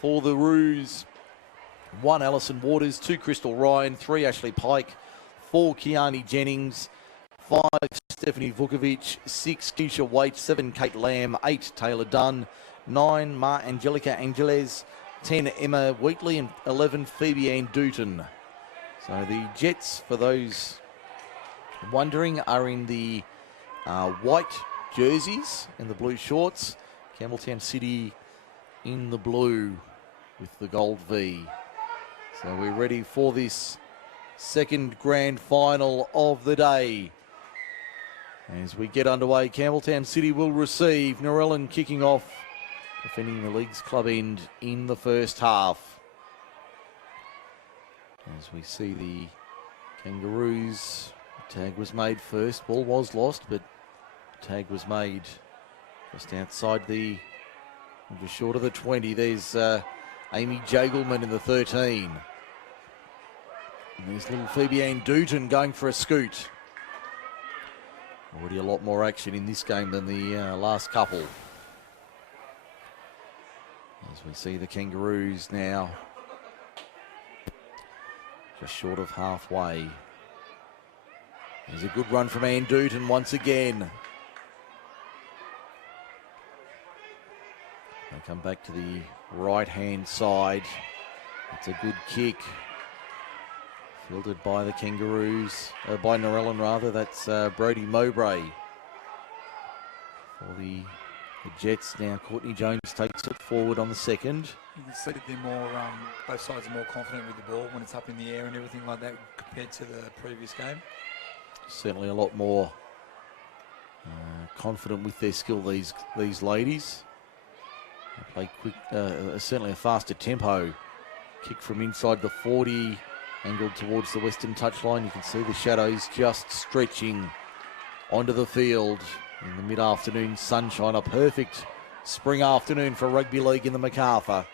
For the Roos, 1 Alison Waters, 2 Crystal Ryan, 3 Ashley Pike, 4 Kiani Jennings, 5 Stephanie Vukovic, 6 Keisha Waite, 7 Kate Lamb, 8 Taylor Dunn, 9 Ma Angelica Angeles, 10 Emma Wheatley, and 11 Phoebe Ann Dutton. So the Jets, for those wondering, are in the white jerseys and the blue shorts. Campbelltown City in the blue with the gold V. So we're ready for this second grand final of the day. As we get underway, Campbelltown City will receive. Narellan kicking off, defending the league's club end in the first half. As we see the Kangaroos, tag was made first. Ball was lost, but tag was made just outside just short of the 20. There's Amy Jagelman in the 13. And there's little Phoebe Ann Dutton going for a scoot. Already a lot more action in this game than the last couple. As we see the Kangaroos now just short of halfway. There's a good run from Ann Dutton once again. They come back to the right-hand side. It's a good kick. Fielded by the Kangaroos, by Narellan rather. That's Brodie Mowbray. For the Jets now, Courtney Jones takes it forward on the second. You can see that they're more, both sides are more confident with the ball when it's up in the air and everything like that compared to the previous game. Certainly a lot more confident with their skill, these ladies. They play quick, certainly a faster tempo. Kick from inside the 40, angled towards the western touchline. You can see the shadows just stretching onto the field in the mid-afternoon sunshine. A perfect spring afternoon for rugby league in the MacArthur.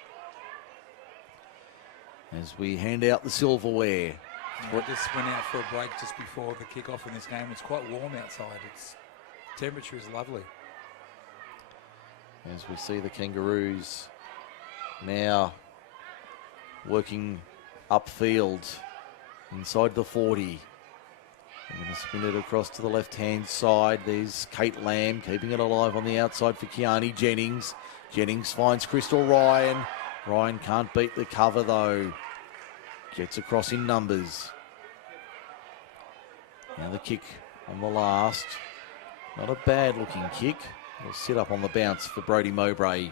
As we hand out the silverware. I just went out for a break just before the kick-off in this game. It's quite warm outside. Temperature is lovely. As we see the Kangaroos now working upfield inside the 40. I'm going to spin it across to the left-hand side. There's Kate Lamb keeping it alive on the outside for Kiani Jennings. Jennings finds Crystal Ryan. Ryan can't beat the cover though. Gets across in numbers. Now the kick on the last. Not a bad looking kick. It'll sit up on the bounce for Brodie Mowbray.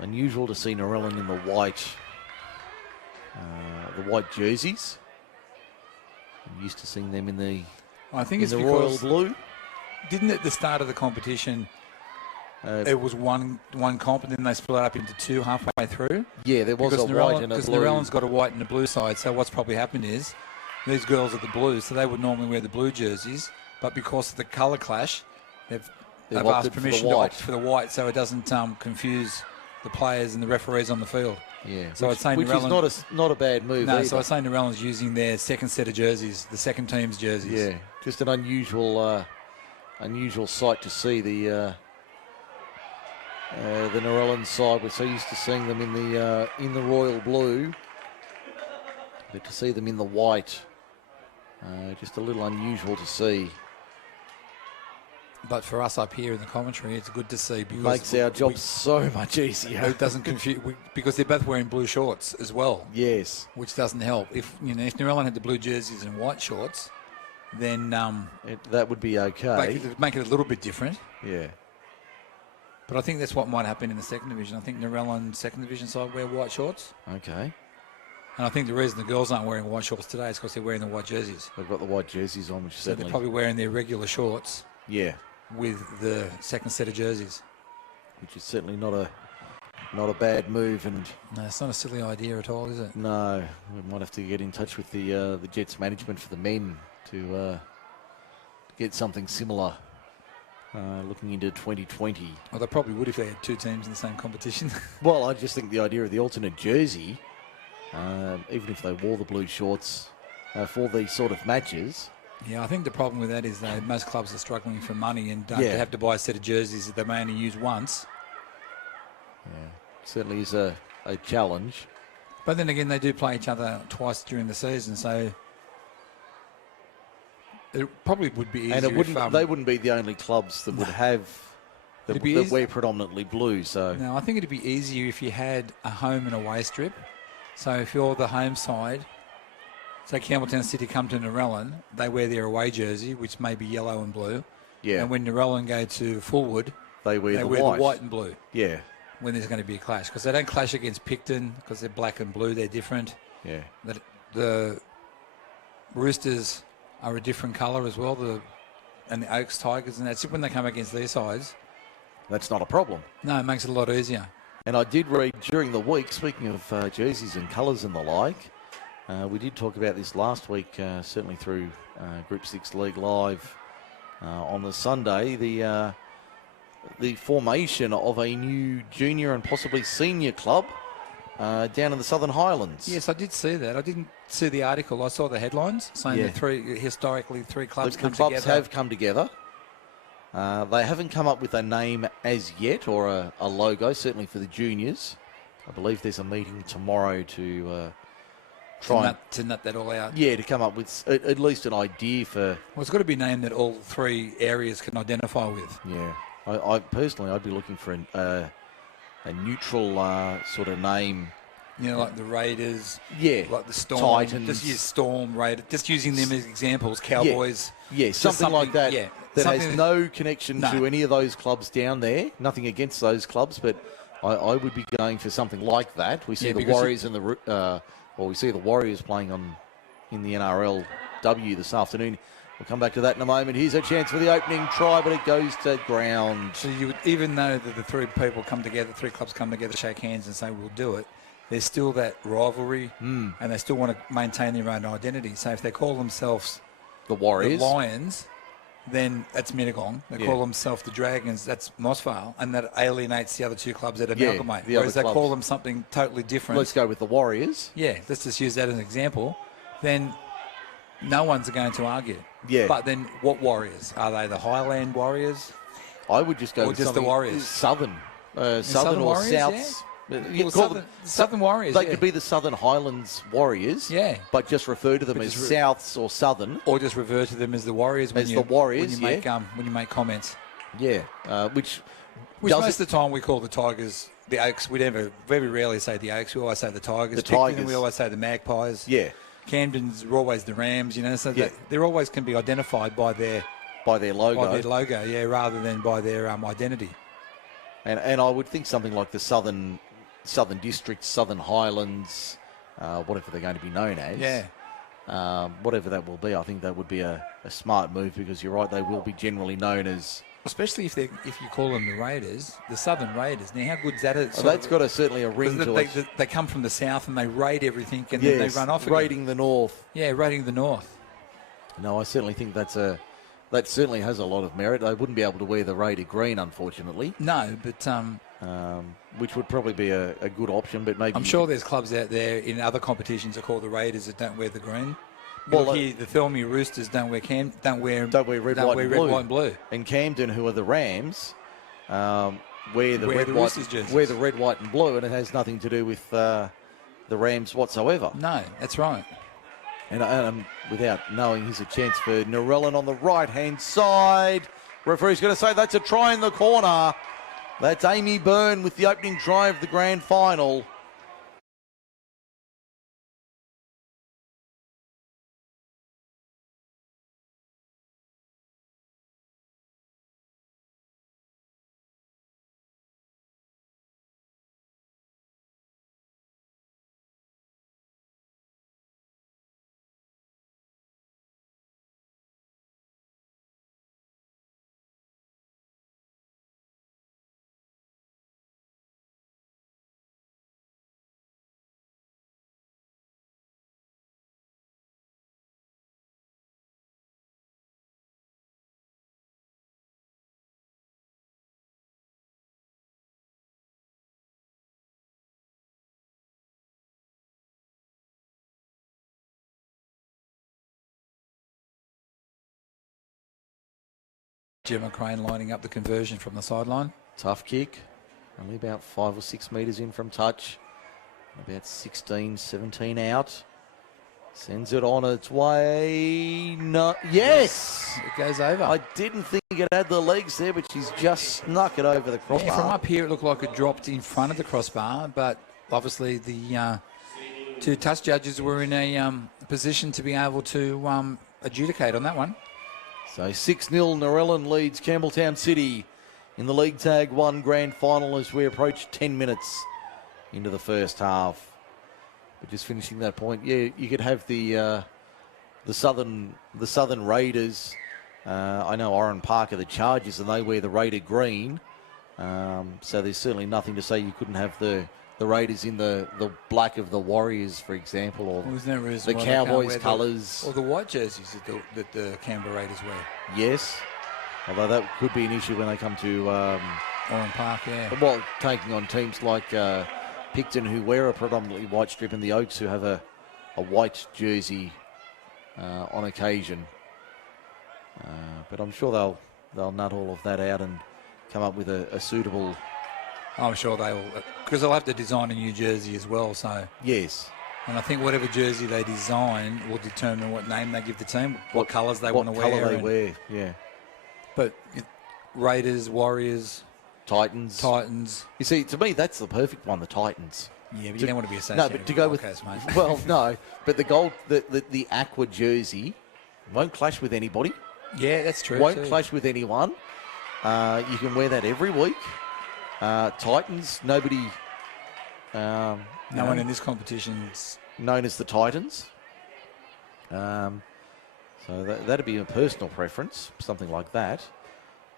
Unusual to see Narellan in the white jerseys. I'm used to seeing them in the royal blue. Didn't at the start of the competition it was one comp and then they split it up into two halfway through? Yeah, there was a white and a blue. Because Narellan's got a white and a blue side, so what's probably happened is these girls are the blues, so they would normally wear the blue jerseys, but because of the colour clash, they've asked permission to opt for the white so it doesn't confuse the players and the referees on the field. Yeah, so which is not a bad move. No, either. so I'd say Narellan's using their second set of jerseys, the second team's jerseys. Yeah, just an unusual sight to see the Narellan side. We're so used to seeing them in the royal blue, but to see them in the white, just a little unusual to see. But for us up here in the commentary, it's good to see. Because makes our job so much easier. It doesn't confuse, because they're both wearing blue shorts as well. Yes. Which doesn't help. If Narellan had the blue jerseys and white shorts, then that would be okay. Make it a little bit different. Yeah. But I think that's what might happen in the second division. I think Narellan second division side wear white shorts. Okay. And I think the reason the girls aren't wearing white shorts today is because they're wearing the white jerseys. They've got the white jerseys on, which so they're probably wearing their regular shorts. Yeah. With the second set of jerseys, which is certainly not a bad move, and no, it's not a silly idea at all, is it? No, we might have to get in touch with the Jets management for the men to get something similar. Looking into 2020. Well, they probably would if they had two teams in the same competition. Well, I just think the idea of the alternate jersey, even if they wore the blue shorts for these sort of matches. Yeah, I think the problem with that is that most clubs are struggling for money and they have to buy a set of jerseys that they may only use once. Yeah, certainly is a a challenge. But then again, they do play each other twice during the season, so it probably would be easier. And it wouldn't, they wouldn't be the only clubs that would have that wear predominantly blue. So no, I think it'd be easier if you had a home and away strip. So if you're the home side, say Campbelltown City come to Narellan, they wear their away jersey, which may be yellow and blue. Yeah. And when Narellan go to Fullwood, they wear the white and blue. Yeah. When there's going to be a clash, because they don't clash against Picton because they're black and blue, they're different. Yeah. The Roosters are a different colour as well, and the Oaks Tigers, and that's it when they come against their sides. That's not a problem. No, it makes it a lot easier. And I did read during the week, speaking of jerseys and colours and the like, we did talk about this last week, certainly through Group 6 League Live on the Sunday, the formation of a new junior and possibly senior club down in the Southern Highlands. Yes, I did see that. I didn't see the article. I saw the headlines saying that historically three clubs come together. The clubs have come together. They haven't come up with a name as yet, or a logo, certainly for the juniors. I believe there's a meeting tomorrow to try to nut that all out. Yeah, to come up with at least an idea for... Well, it's got to be named that all three areas can identify with. Yeah. I personally, I'd be looking for a neutral sort of name. You know, like the Raiders. Yeah. Like the Storm. Titans. Just use Storm, Raiders. Just using them as examples. Cowboys. Yeah, something like that. Yeah. That has no connection to any of those clubs down there. Nothing against those clubs, but I would be going for something like that. We see the Warriors and we see the Warriors playing in the NRLW this afternoon. We'll come back to that in a moment. Here's a chance for the opening try, but it goes to ground. So you would, even though the three people come together, three clubs come together, shake hands and say, we'll do it, there's still that rivalry and they still want to maintain their own identity. So if they call themselves the Warriors, the Lions, then that's Mittagong. They call themselves the Dragons, that's Mossvale, and that alienates the other two clubs that amalgamate. Whereas they call them something totally different. Let's go with the Warriors. Yeah, let's just use that as an example. Then no one's going to argue. Yeah. But then what Warriors? Are they the Highland Warriors? I would just go with just the Warriors. Southern or Warriors, South. Yeah. Southern Warriors. They could be the Southern Highlands Warriors. Yeah. But just refer to them as Souths or Southern. Or just refer to them as the Warriors when you make comments. Yeah. Which most of the time we call the Tigers the Oaks. We very rarely say the Oaks. We always say the Tigers. The Tigers. We always say the Magpies. Yeah. Camden's are always the Rams, so they always can be identified by their logo. By their logo, rather than by their identity. And I would think something like the Southern Districts, Southern Highlands, whatever they're going to be known as. Yeah. Whatever that will be, I think that would be a smart move, because you're right, they will be generally known as... Especially if you call them the Raiders, the Southern Raiders. Now, how good's that? That's got certainly a ring to it. They come from the south and they raid everything, and then they run off again. Raiding the north. Yeah, raiding the north. No, I certainly think that certainly has a lot of merit. They wouldn't be able to wear the Raider green, unfortunately. No, but which would probably be a good option, but maybe... I'm sure there's clubs out there in other competitions that call the Raiders that don't wear the green. Well, here, the Thelmy Roosters don't wear red, white, and blue. And Camden, who are the Rams, wear the red, white, and blue, and it has nothing to do with the Rams whatsoever. No, that's right. And without knowing, here's a chance for Narellan on the right-hand side. Referee's going to say that's a try in the corner. That's Amy Byrne with the opening try of the grand final. Gemma Crane lining up the conversion from the sideline. Tough kick, only about 5 or 6 metres in from touch. About 16, 17 out. Sends it on its way. No, yes! It goes over. I didn't think it had the legs there, but she's just snuck it over the crossbar. Yeah, from up here, it looked like it dropped in front of the crossbar, but obviously the two touch judges were in a position to be able to adjudicate on that one. So 6-0, Narellan leads Campbelltown City in the League Tag 1 Grand Final as we approach 10 minutes into the first half. But just finishing that point, yeah, you could have the Southern Raiders. I know Oran Park are the Chargers, and they wear the Raider green. So there's certainly nothing to say you couldn't have the Raiders in the black of the Warriors, for example, or the Cowboys colours. Or the white jerseys that the Canberra Raiders wear. Yes, although that could be an issue when they come to Oran Park, yeah. Well, taking on teams like Picton, who wear a predominantly white strip, and the Oaks, who have a white jersey on occasion. But I'm sure they'll nut all of that out and come up with a suitable... I'm sure they will, because they'll have to design a new jersey as well. So yes, and I think whatever jersey they design will determine what name they give the team, what colours they want to wear. What colour they wear, yeah. But Raiders, Warriors, Titans. You see, to me, that's the perfect one, the Titans. Yeah, but you don't want to be associated. No, but to go with, mate. Well, no, but the gold, the aqua jersey won't clash with anybody. Yeah, that's true. Won't clash with anyone. You can wear that every week. Titans, nobody. No one in this competition's known as the Titans. So that'd be a personal preference, something like that.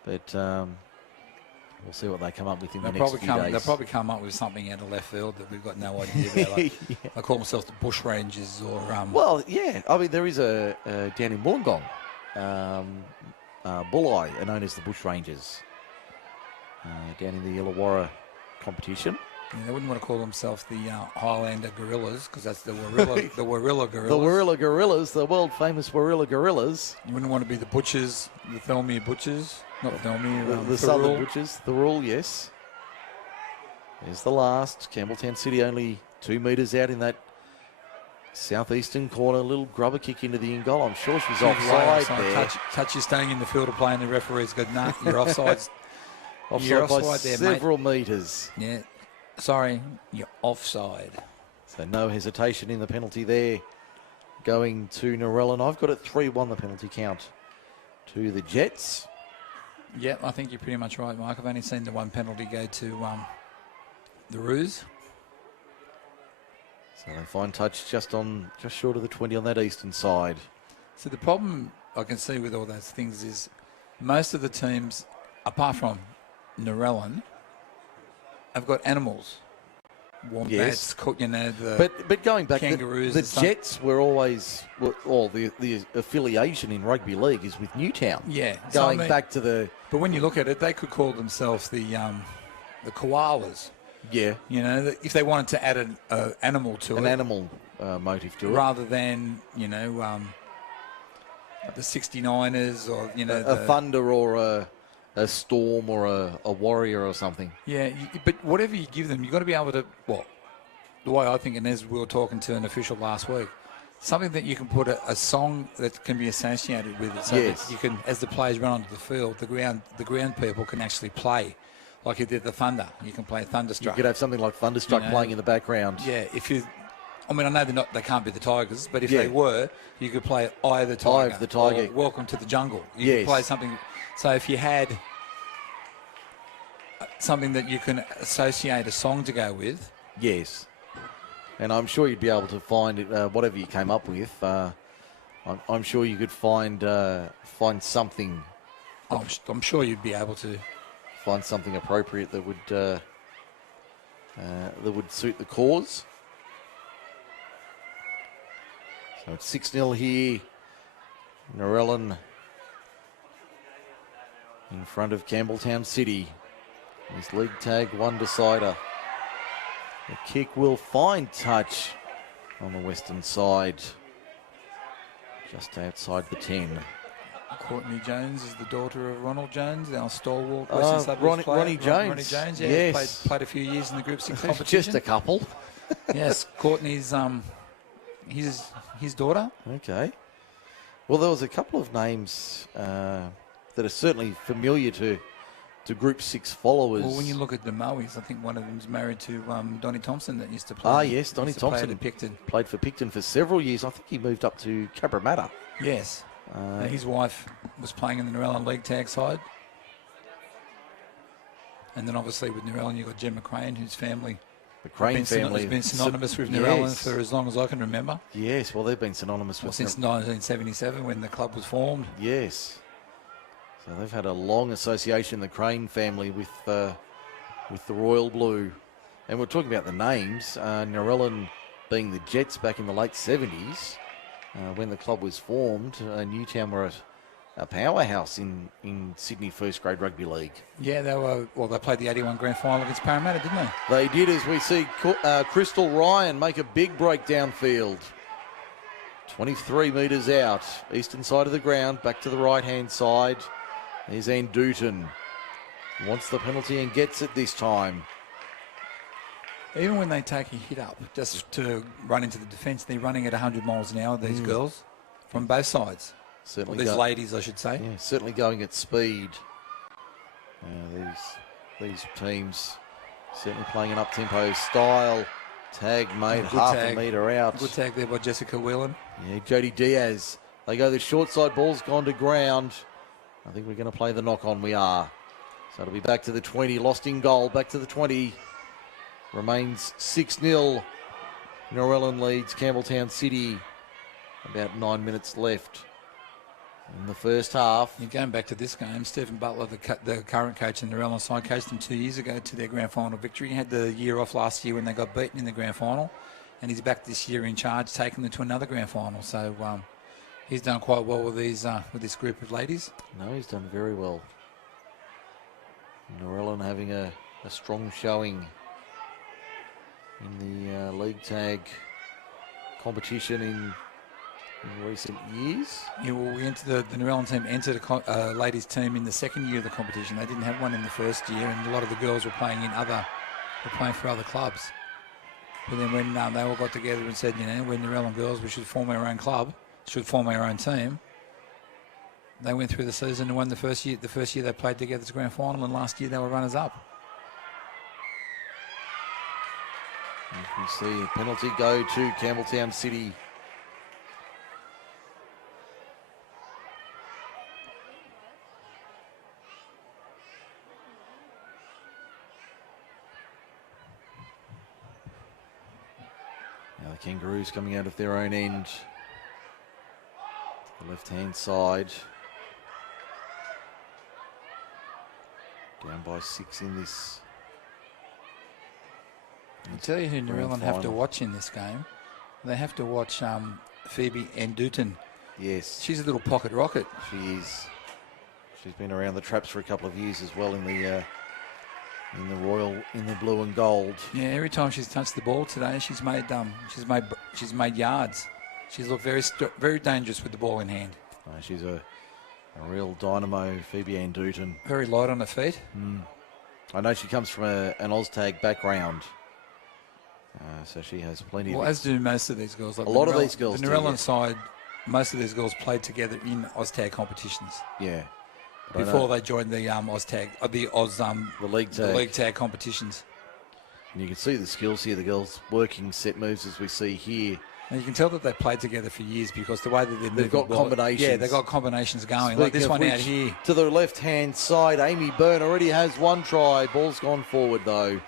But we'll see what they come up with in the next few days. They'll probably come up with something out of left field that we've got no idea about. Like, yeah. They call themselves the Bush Rangers, or well, yeah. I mean, there is a down in Wollongong, Bulli are known as the Bush Rangers. Down in the Illawarra competition. Yeah, they wouldn't want to call themselves the Highlander Gorillas, because that's the Warilla, the Warilla Gorillas. The Warilla Gorillas, the world famous Warilla Gorillas. You wouldn't want to be the Butchers, the Thelmere Butchers, not Thelmere. The Southern Butchers, the Rule, yes. There's the last. Campbelltown City only 2 metres out in that southeastern corner. Little grubber kick into the in goal. I'm sure she's offside there. Touch you staying in the field of play, and the referee's got, nah, you're offside. You're offside by several metres. Yeah. Sorry, you're offside. So no hesitation in the penalty there. Going to Narellan. I've got it 3-1 the penalty count to the Jets. Yeah, I think you're pretty much right, Mike. I've only seen the one penalty go to the Roos. So they find touch just short of the 20 on that eastern side. So the problem I can see with all those things is most of the teams, apart from Narellan, have got animals. Wombats, yes. But going back, kangaroos, the Jets were always, the affiliation in rugby league is with Newtown. Yeah. Going back to the... But when you look at it, they could call themselves the koalas. Yeah. You know, if they wanted to add an animal to an animal motive to it. Rather than, the 69ers or, a Thunder or a Storm or a Warrior or something. Yeah, but whatever you give them, you've got to be able to, the way I think, and as we were talking to an official last week, something that you can put a song that can be associated with it, so yes. that you can, as the players run onto the field, the ground people can actually play. Like you did the Thunder. You can play Thunderstruck. You could have something like Thunderstruck playing in the background. Yeah, I know they can't be the Tigers, but if they were, you could play Eye of the Tiger. Eye of the Tiger. Or Welcome to the Jungle. You could play something. So if you had something that you can associate a song to go with. Yes. And I'm sure you'd be able to find it, whatever you came up with. I'm sure you could find something. I'm sure you'd be able to find something appropriate that would suit the cause. So it's 6-0 here. Narellan in front of Campbelltown City. This League Tag 1 decider. The kick will find touch on the western side, just outside the 10. Courtney Jones is the daughter of Ronald Jones, our stalwart Ronnie Jones. Ronnie Jones, yes. Played a few years in the Group 6 competition. Just a couple. Yes, Courtney's his daughter. Okay. Well, there was a couple of names that are certainly familiar to Group 6 followers. Well, when you look at the Moes, I think one of them's married to Donnie Thompson that used to play. Ah, yes, Donnie Thompson at Picton. Played for Picton for several years. I think he moved up to Cabramatta. Yes. His wife was playing in the Narellan League tag side. And then obviously with Narellan, you've got Jem McCrane, whose family... The Crane family has been synonymous with Narellan for as long as I can remember. Yes, well, they've been synonymous with... Since 1977 when the club was formed. Yes. So they've had a long association, the Crane family, with the Royal Blue. And we're talking about the names. Narellan being the Jets back in the late 70s when the club was formed. Newtown were a powerhouse in Sydney first grade rugby league. Yeah, they played the 81 grand final against Parramatta, didn't they? They did, as we see Crystal Ryan make a big break downfield. 23 metres out, eastern side of the ground, back to the right-hand side. There's Ann Dooton. Wants the penalty and gets it this time. Even when they take a hit up, just to run into the defence, they're running at 100 miles an hour, these girls, from both sides. Certainly, these ladies, I should say. Yeah, certainly going at speed. These teams certainly playing an up-tempo style. Tag made, half a metre out. Good tag there by Jessica Whelan. Yeah, Jodie Diaz. They go the short side, ball's gone to ground. I think we're going to play the knock-on. We are. So it'll be back to the 20. Lost in goal. Back to the 20. Remains 6-0. Narellan leads Campbelltown City. About 9 minutes left in the first half. You're going back to this game. Stephen Butler, the current coach in the Narellan side, coached them 2 years ago to their grand final victory. He had the year off last year when they got beaten in the grand final. And he's back this year in charge, taking them to another grand final. So... he's done quite well with this group of ladies. No, he's done very well. Narellan having a strong showing in the league tag competition in recent years. Yeah, well, the Narellan team entered a ladies team in the second year of the competition. They didn't have one in the first year, and a lot of the girls were playing for other clubs. But then when they all got together and said, we're Narellan girls, we should form our own club. Should form our own team. They went through the season and won the first year. The first year they played together to grand final, and last year they were runners up. You can see a penalty go to Campbelltown City. Now the Kangaroos coming out of their own end. The left-hand side. Down by 6 in this. I'll tell you who Narellan have to watch in this game. They have to watch Phoebe Ann Dooton. Yes. She's a little pocket rocket. She is. She's been around the traps for a couple of years as well in the blue and gold. Yeah, every time she's touched the ball today, she's made yards. She's looked very dangerous with the ball in hand. She's a real dynamo, Phoebe Ann Dooton. Very light on her feet. I know she comes from an Oztag background. So she has plenty of... as do most of these girls. Like a lot of these girls the Narellan side, most of these girls played together in Oztag competitions. Yeah. Before they joined the Oztag, the league tag competitions. And you can see the skills here, the girls working set moves as we see here. And you can tell that they've played together for years because the way that they've got combinations. Yeah, they've got combinations going. Like this one out here. To the left-hand side, Amy Byrne already has one try. Ball's gone forward, though.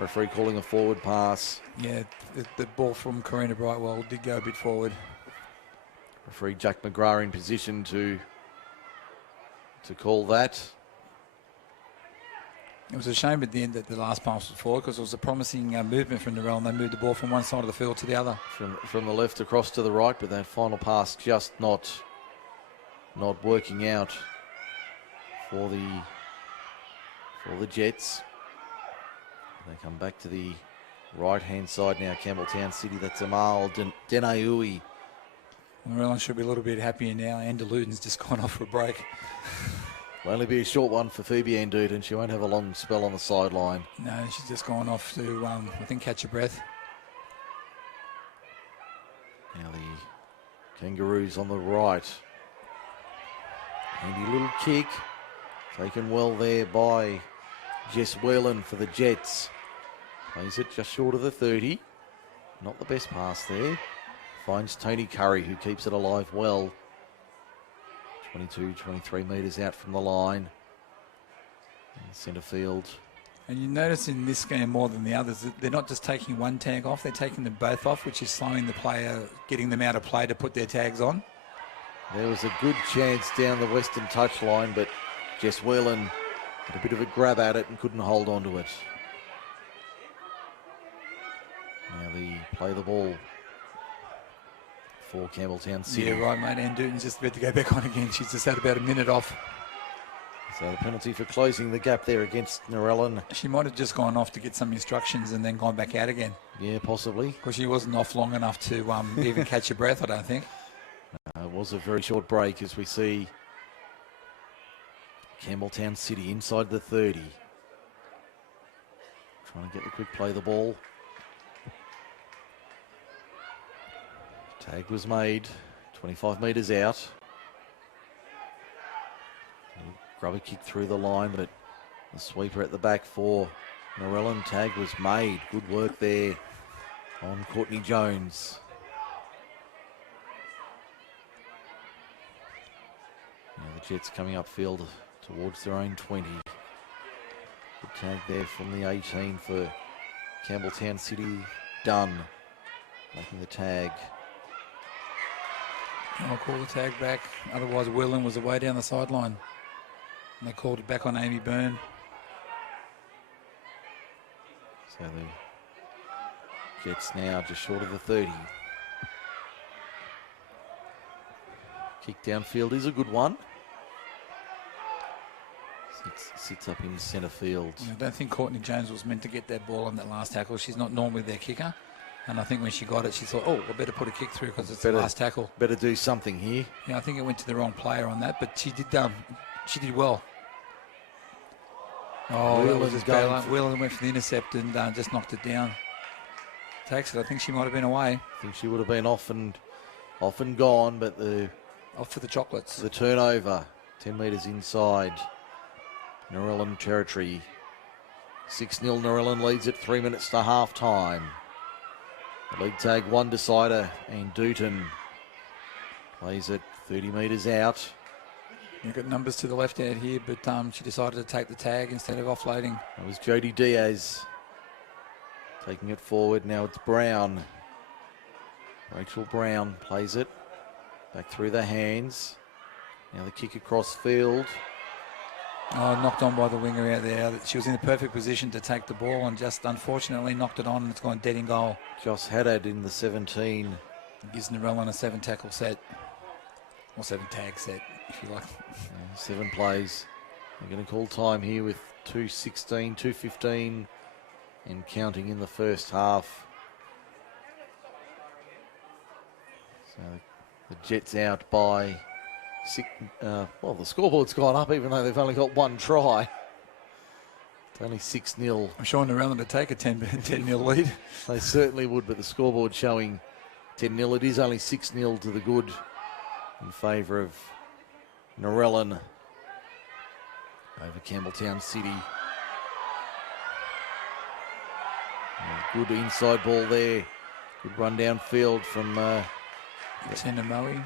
Referee calling a forward pass. Yeah, the ball from Karina Brightwell did go a bit forward. Referee Jack McGrath in position to call that. It was a shame at the end that the last pass was forward because it was a promising movement from Narellan. They moved the ball from one side of the field to the other. From the left across to the right, but that final pass just not working out for the Jets. They come back to the right-hand side now, Campbelltown City. That's Amal Denaui. Narellan should be a little bit happier now. Ann Luton's just gone off for a break. Will only be a short one for Phoebe Ann Dooton. She won't have a long spell on the sideline. No, she's just gone off to, I think, catch her breath. Kangaroos on the right. Handy little kick. Taken well there by Jess Whelan for the Jets. Plays it just short of the 30. Not the best pass there. Finds Tony Curry, who keeps it alive well. 22, 23 metres out from the line. In centre field. And you notice in this game more than the others that they're not just taking one tag off, they're taking them both off, which is slowing the player, getting them out of play to put their tags on. There was a good chance down the western touchline, but Jess Whelan had a bit of a grab at it and couldn't hold on to it. Now they play the ball for Campbelltown City. Yeah, right, mate. Ann Dutton's just about to go back on again. She's just had about a minute off. So the penalty for closing the gap there against Narellan. She might have just gone off to get some instructions and then gone back out again. Yeah, possibly. Because she wasn't off long enough to even catch her breath, I don't think. It was a very short break as we see Campbelltown City inside the 30. Trying to get the quick play the ball. Tag was made, 25 metres out. Grubber kick through the line, but the sweeper at the back for Narellan. Tag was made. Good work there on Courtney Jones. Now the Jets coming upfield towards their own 20. Good tag there from the 18 for Campbelltown City. Dunn making the tag. I'll call the tag back. Otherwise, Whelan was away down the sideline. And they called it back on Amy Byrne. So the Jets now just short of the 30. Kick downfield is a good one. Sits up in centre field. I don't think Courtney Jones was meant to get that ball on that last tackle. She's not normally their kicker. And I think when she got it, she thought, oh, I better put a kick through because it's the last tackle. Better do something here. Yeah, I think it went to the wrong player on that, but she did well. Oh, that was just bad. Whelan went for the intercept and just knocked it down. Takes it. I think she might have been away. I think she would have been off and gone, but off for the chocolates. The turnover, 10 metres inside Narellan territory. 6-0 Narellan leads at 3 minutes to half time. The league tag one decider, and Dutton plays it 30 metres out. You've got numbers to the left hand here, but she decided to take the tag instead of offloading. That was Jodie Diaz taking it forward. Now it's Brown. Rachel Brown plays it back through the hands. Now the kick across field. Oh, knocked on by the winger out there. She was in the perfect position to take the ball and just unfortunately knocked it on, and it's gone dead in goal. Joss Haddad in the 17. Gives Narellan a 7 tackle set. Or 7 tag set, if you like. 7 plays. They're going to call time here with 2:16, 2:15 and counting in the first half. So the Jets out by 6. Well, the scoreboard's gone up even though they've only got one try. It's only 6-0. I'm sure Narellan to take a 10-0 lead. They certainly would, but the scoreboard showing 10-0. It is only 6-0 to the good in favour of Narellan over Campbelltown City. Good inside ball there. Good run downfield from Tina Moe.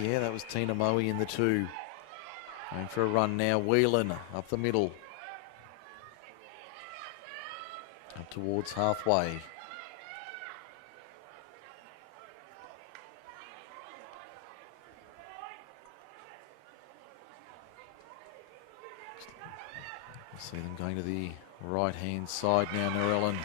Yeah, that was Tina Moe in the 2. Going for a run now. Whelan up the middle. Up towards halfway. See them going to the right-hand side now, Narellan.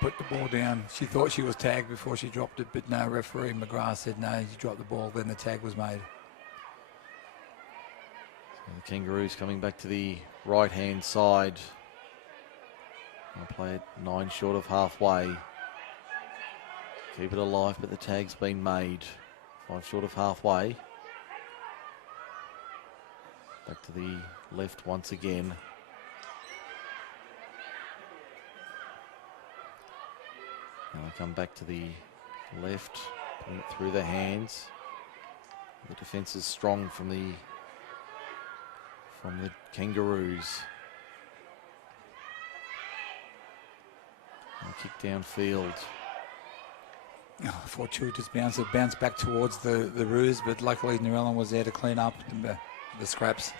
Put the ball down. She thought she was tagged before she dropped it, but no, referee McGrath said no, you dropped the ball, then the tag was made. So the Kangaroos coming back to the right-hand side. I'll play it 9 short of halfway. Keep it alive, but the tag's been made. 5 short of halfway. Back to the left once again. Now I come back to the left. Putting it through the hands. The defence is strong from the Kangaroos. And kick downfield. Oh, fortuitous bounce. It bounced back towards the Roos, but luckily Narellan was there to clean up the scraps.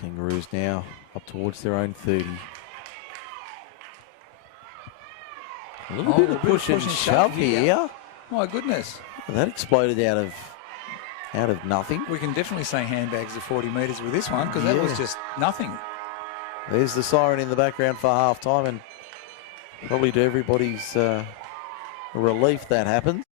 Kangaroos now up towards their own 30. A little bit of push and shove here. My goodness. That exploded out of nothing. We can definitely say handbags of 40 metres with this one because that was just nothing. There's the siren in the background for half time, and probably to everybody's relief that happened.